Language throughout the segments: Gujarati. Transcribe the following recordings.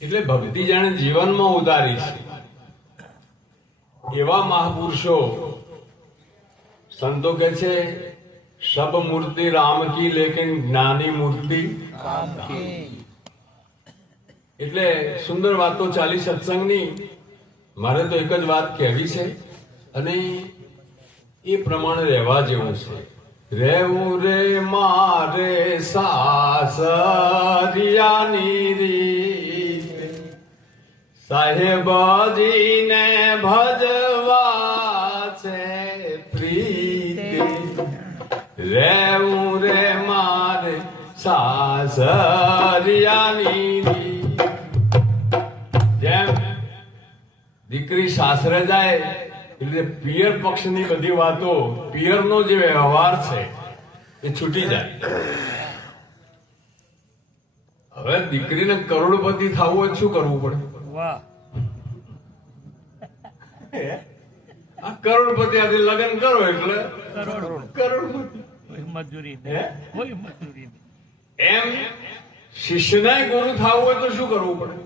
એટલે ભક્તિ જાણે જીવનમાં ઉતારી છે એવા મહાપુરુષો સંતો કે છે સબ મૂર્તિ રામ કી લેકિન જ્ઞાની મૂર્તિ કામ કી. એટલે સુંદર વાતો ચાલી સત્સંગની. મારે તો એક જ વાત કહેવી છે અને એ પ્રમાણે રહેવા જેવું છે. રહેવું રે મારે સાસરિયાની રીત, સાહેબજીને ભજવા છે પ્રીત. રહેવું રે મારે સાસરિયાની રીત. જેમ દીકરી સાસરે જાય એટલે પિયર પક્ષની બધી વાતો, પિયરનો જે વ્યવહાર છે એ છૂટી જાય. હવે દીકરીને કરોડપતિ થવું હોય શું કરવું પડે? વાહ. આ કરોડપતિ આથી લગ્ન કરો એટલે કરોડપતિ. કોઈ મજૂરી હે? નહીં, કોઈ મજૂરી નહીં. એમ શિષ્યને ગુરુ થવું હોય તો શું કરવું પડે?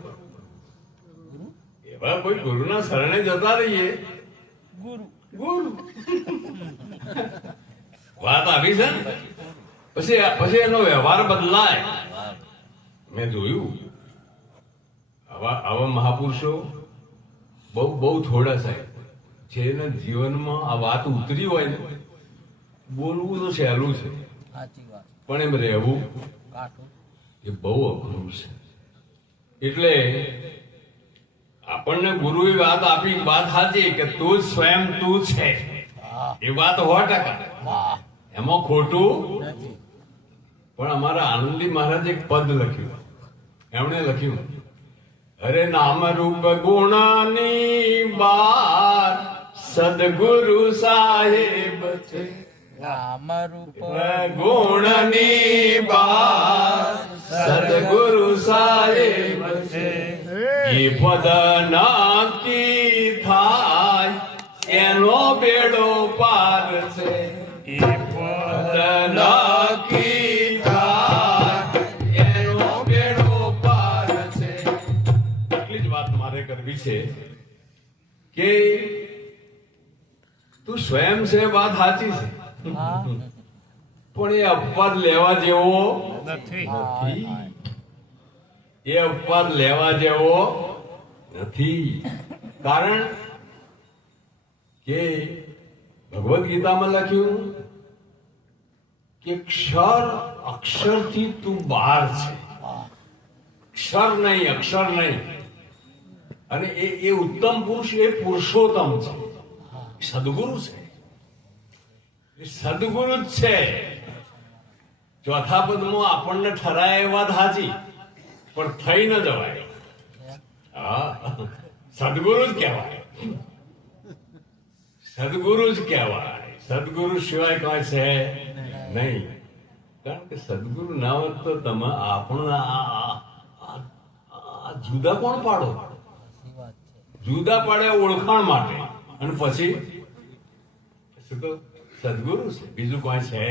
એવા કોઈ ગુરુના શરણે જતા રહીએ. ગુરુ ગુરુ વાત આવી છે ને, પછી એનો વ્યવહાર બદલાય. મેં જોયું આવા મહાપુરુષો બહુ થોડા સાહેબ જેના જીવનમાં આ વાત ઉતરી હોય ને, બોલવું તો સહેલું છે સાચી વાત. પણ એમ રહેવું કાઠું. એ બહુ અઘરું છે. એટલે આપણને ગુરુએ વાત આપી, વાત સાચી કે તું જ સ્વયં તું છે, હા. એ વાત 100%. વાહ. એમાં ખોટું નથી. પણ અમારા આનંદી મહારાજ એક પદ લખ્યું. એમણે લખ્યું, અરે નામ રૂપ ગુણની બાર સદગુરુ સાહેબ છે. રામ રૂપ ગુણની બાર સદગુરુ સાહેબ છે. એ પદ નક્કી થાય એનો બેડો પાર છે. એ પદ નક્કી થાય એનો બેડો પાર છે. એટલી જ વાત મારે કરવી છે કે તું સ્વયં છે, વાત સાચી છે, હા. પણ એ અપવાદ લેવા જેવો નથી. નથી. એ અપવાદ લેવા જેવો નથી. કારણ કે ભગવદ્ ગીતામાં લખ્યું કે અક્ષરથી તું બહાર છે. અક્ષર નહીં, અક્ષર નહીં. અને એ ઉત્તમ પુરુષ, એ પુરુષોત્તમ છે, સદગુરુ છે, એ સદગુરુ જ છે. ચોથા પદમાં આપણને ઠરાય એ વાત સાચી, પણ થઈ ન જવાય. હા, સદગુરુ જ કહેવાય, સદગુરુ જ કહેવાય. સદગુરુ સિવાય કોઈ છે નહીં. કારણ કે સદગુરુ ના હોત તો તમે આપણને જુદા કોણ પાડો? સાચી વાત છે. જુદા પાડે ઓળખાણ માટે, અને પછી શું તો સદગુરુ છે, બીજું કોઈ છે?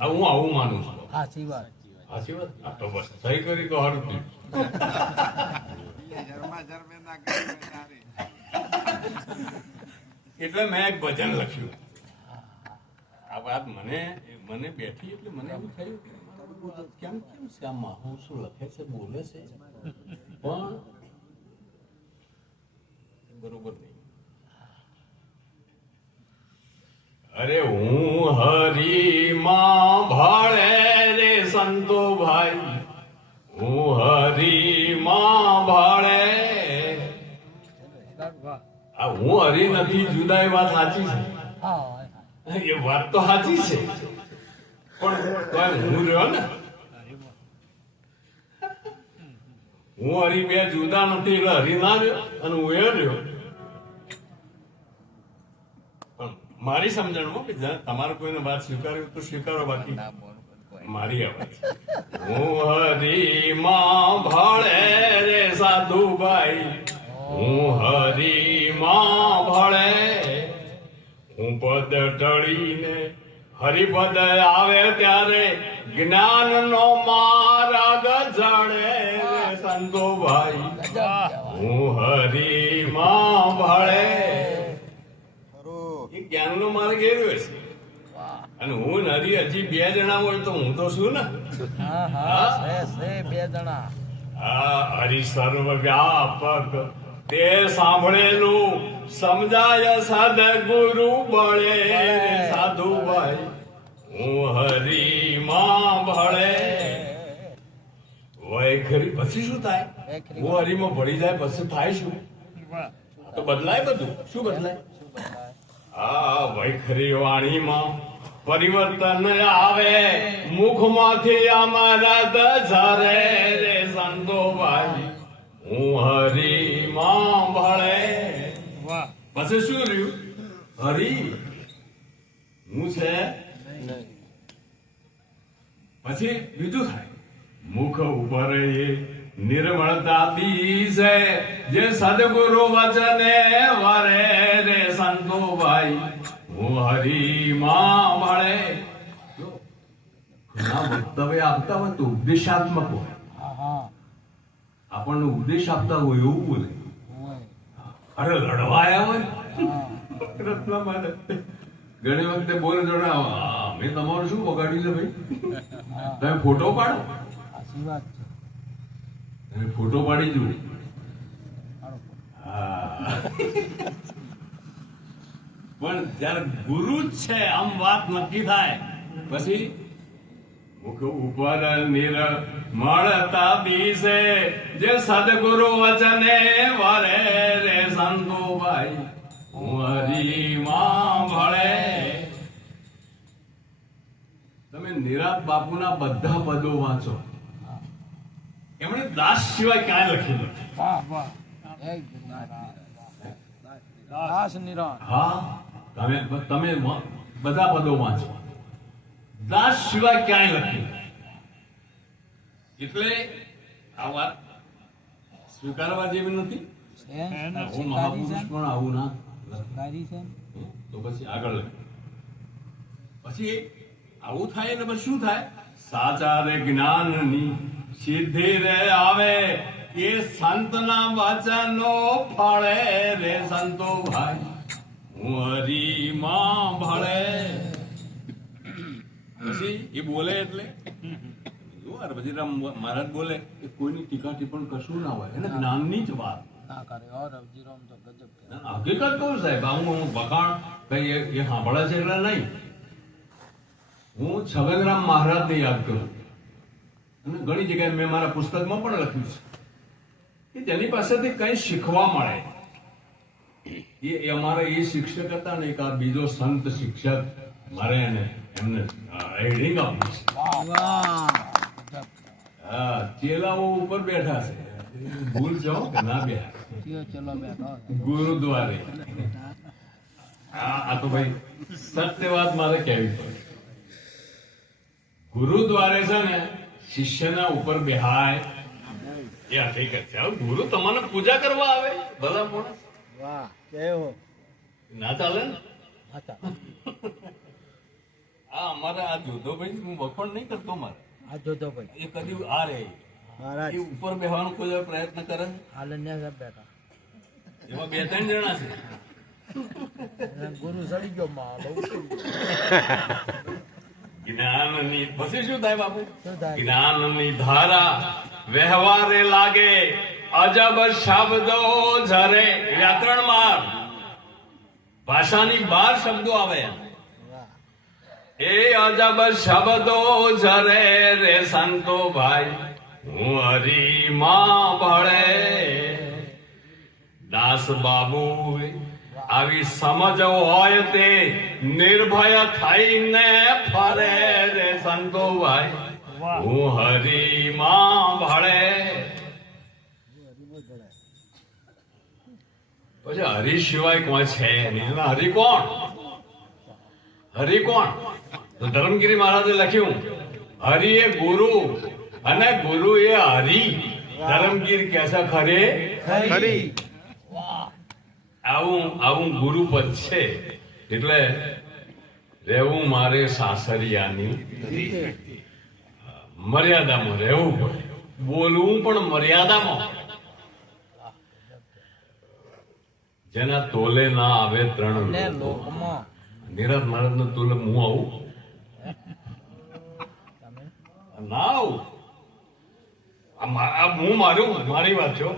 હું આવું માનું છું. સાચી વાત. સાચી વાત. આ તો બસ સહી કરી તો સારું થયું. એટલે મેં એક ભજન લખ્યું. આ વાત મને બેઠી એટલે મને એવું થયું કે મારું આ કેમ છે, આ માણસો લખે છે, બોલે છે, પણ બરોબર નહીં. અરે હું હરિમાં ભાળે રે સંતો ભાઈ, હું હરિમાં ભાળે. વાહ. આ હું હરી નથી જુદા, એ વાત સાચી છે. હા. એ વાત તો સાચી છે, પણ તોય હું રહ્યો ને, હું હરી બે જુદા નથી. એટલે હરી ના રહ્યો અને હું એ રહ્યો. પણ મારી સમજણમાં કે તમારે કોઈને વાત સ્વીકાર્યું તો સ્વીકારો, બાકી મારી આ વાત. હું હરીમાં ભાળે રે સાધુભાઈ, હું હરીમાં ભાળે. હું પદ ટળીને હરિપદ આવે ત્યારે જ્ઞાનનો માર્ગ જણે. સંતોભાઈ ગજબ કહેવાય. હું હરિમાં ભળે એ જ્ઞાનનો માર્ગ એવો છે. વાહ. અને હું ને હરિ હજી બે જણા હોય તો હું તો શું ને હા હા છે બે જણા. આ હરિ સર્વ વ્યાપક તે સાંભળેલું સમજાય સદગુરુ બળે સાધુભાઈ હું હરિમાં ભળે વય ખરી પછી શું થાય વૈખરી. હું હરિમાં ભળી જાય પછી થાય શું તો બદલાય બધું શું બદલાય શું બદલાય? આ વૈખરી વાણીમાં પરિવર્તન આવે મુખમાંથી અમારા ઝરે રે સંતોભાઈ હું હરિમાં ભળે વાહ. પછી શું રહ્યું હરિ હું છે પછી બીજું થાય મુખ ઉપર એ નિર્મળતા બીજે જે સદગુરુ વચને વરે રે સંતોભાઈ હું હરિમાં ભળે જો, ઘણા વક્તવ્ય આપતા હોય તો ઉપદેશાત્મક હોય હા હા આપણને ઉપદેશ આપતા હોય એવું બોલે હોય. અરે લડવાયા હોય હા. રત્ના માટે ઘણી વખતે બોલે જોડે મેં તમારું શું બગાડ્યું છે ભાઈ હા. તમે ફોટો પાડો સાચી વાત છે. તમે ફોટો પાડી જુઓ હાલો. હા. પણ જયારે ગુરુ જ છે આમ વાત નક્કી થાય પછી મુખ ઉપર નિર્મળતા બીસે જે સદગુરુ વચને વરે રે સંતોભાઈ હું હરિમાં ભળે તમે નિરાત બાપુના બધા પદો વાંચો એમણે દાસ સિવાય ક્યાંય લખ્યું નથી વાહ વાહ. એક દાસ નિરાંત. હા તમે તમે બધા પદો વાંચો દાસ સિવાય ક્યાંય લખ્યું નથી. એટલે આ વાત સ્વીકારવા જેવી નથી છે હું મહાપુરુષ પણ આવું ના સ્વીકારી છે. તો પછી આગળ લખ્યું પછી આવું થાય ને પછી શું થાય સાચા રે જ્ઞાનની સિદ્ધિ રે આવે એ સંતના વચનો ફળે રે સંતો ભાઈ હું હરિમાં ભળે પછી એ બોલે એટલે જો યાર પછી રામ મહારાજ બોલે કે કોઈની ટીકા ટિપ્પણ કશું ના હોય એને જ્ઞાનની જ વાત ના કરે ઓર રવજીરામ તો ગજબ કહેવાય. હકીકત કહું સાહેબ હું વખાણ કઈ એ સાંભળે છે એટલે નહીં હું છગનરામ મહારાજને યાદ કરું અને ઘણી જગ્યાએ મેં મારા પુસ્તકમાં પણ લખ્યું છે કે જેની પાસેથી કઈ શીખવા મળે એ અમારા એ શિક્ષક હતા ને એક આ બીજો સંત શિક્ષક મારે એને એમને હેડિંગ આપ્યું છે વાહ વાહ. ગજબ કહેવાય. હા ચેલાઓ ઉપર બેઠા છે ભૂલ છો કે ના બેઠા કયો ચલો બેઠો. ગુરુદ્વારે આ તો ભાઈ સત્ય વાત મારે કહેવી પડે ગુરુદ્વારે છે ને શિષ્યના ઉપર બેહાય એ હકીકત છે હવે ગુરુ તમને પૂજા કરવા આવે ભલા માણસ વાહ કેવો. ના ચાલે ને હતા આ અમારે આ જોધો ભાઈ હું વખોણ નહીં કરતો મારે આ જોતો ભાઈ એ કદી આ રે મહારાજ એ ઉપર બેહવાનો કોઈ પ્રયત્ન કરે હાલન્યા સાહેબ બેઠા. એમાં બે ત્રણ જણા છે ગુરુ સડી ગયો માં બહુ જ્ઞાનની પછી શું થાય બાપુ શું થાય? જ્ઞાનની ધારા વ્યવહારે લાગે અજબ શબ્દો ઝરે વ્યાકરણમાં ભાષાની 12 શબ્દો આવે વાહ. એ અજબ શબ્દો ઝરે રે સંતો ભાઈ હું હરિમાં ભળે દાસ બાબુ આવી સમજ હોય તે નિર્ભય થઈને ફરે રે સંતો ભાઈ હું હરિમાં ભળે પછી હરિ સિવાય કોઈ છે નહીં હરિ કોણ હરિ કોણ તો ધર્મગીરી મહારાજે લખ્યું હરિ એ ગુરુ અને ગુરુ એ હરિ ધર્મગીર કેસા ખરે ખરી. આવું ગુરુપદ છે એટલે રહેવું મારે સાસરિયાની મર્યાદામાં રહેવું પડે બોલવું પણ મર્યાદામાં. જેના તોલે ના આવે ત્રણ ને લોકો. લોકમાં નિરાત મહારાજ નો તોલે હું આવું તમે ના આવું. આ હું મારી વાત છો.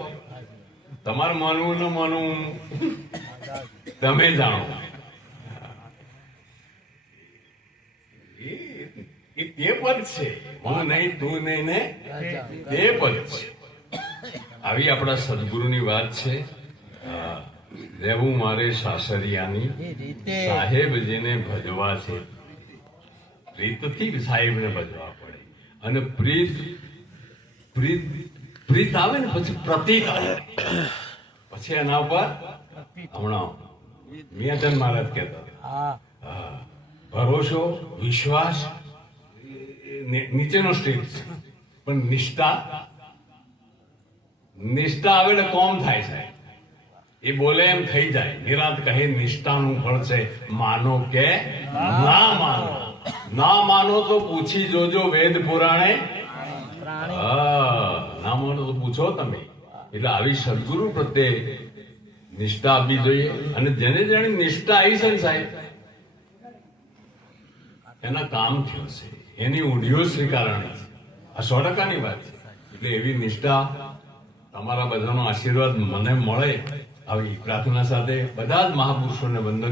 તમારે માનવું ન માનવું તમે જાણો. એ તે પદ છે. હું નહીં તું નહીં ને તે પદ છે. આવી આપણા સદગુરુની વાત છે. રહેવું મારે સાસરિયાની એ રીતે સાહેબજીને ભજવા છે. પ્રીતથી સાહેબને ભજવા પડે. અને પ્રીત પ્રીત પ્રીત આવે ને પછી પ્રતીક આવે. પછી એના ઉપર હમણાં મિયાચંદ મહારાજ કહેતા હતા, હા ભરોસો વિશ્વાસ નીચેનો સ્ટેજ છે, પણ નિષ્ઠા આવે એટલે કોમ થાય છે. એ બોલે એમ થઈ જાય. નિરાંત કહે નિષ્ઠાનું ફળ છે, માનો કે ના માનો. ના માનો તો પૂછી જોજો વેદ પુરાણે. પ્રાણી ના માનો તો પૂછો તમે. એટલે આવી સદગુરુ પ્રત્યે નિષ્ઠા આપવી જોઈએ. અને જેને જેને નિષ્ઠા આવી છે ને સાહેબ, એના કામ થયું છે. એની ઊંડીઓ સ્વીકારણી છે. આ 100%ની વાત છે. એટલે એવી નિષ્ઠા તમારા બધાનો આશીર્વાદ મને મળે આવી પ્રાર્થના સાથે બધા જ મહાપુરુષોને વંદન.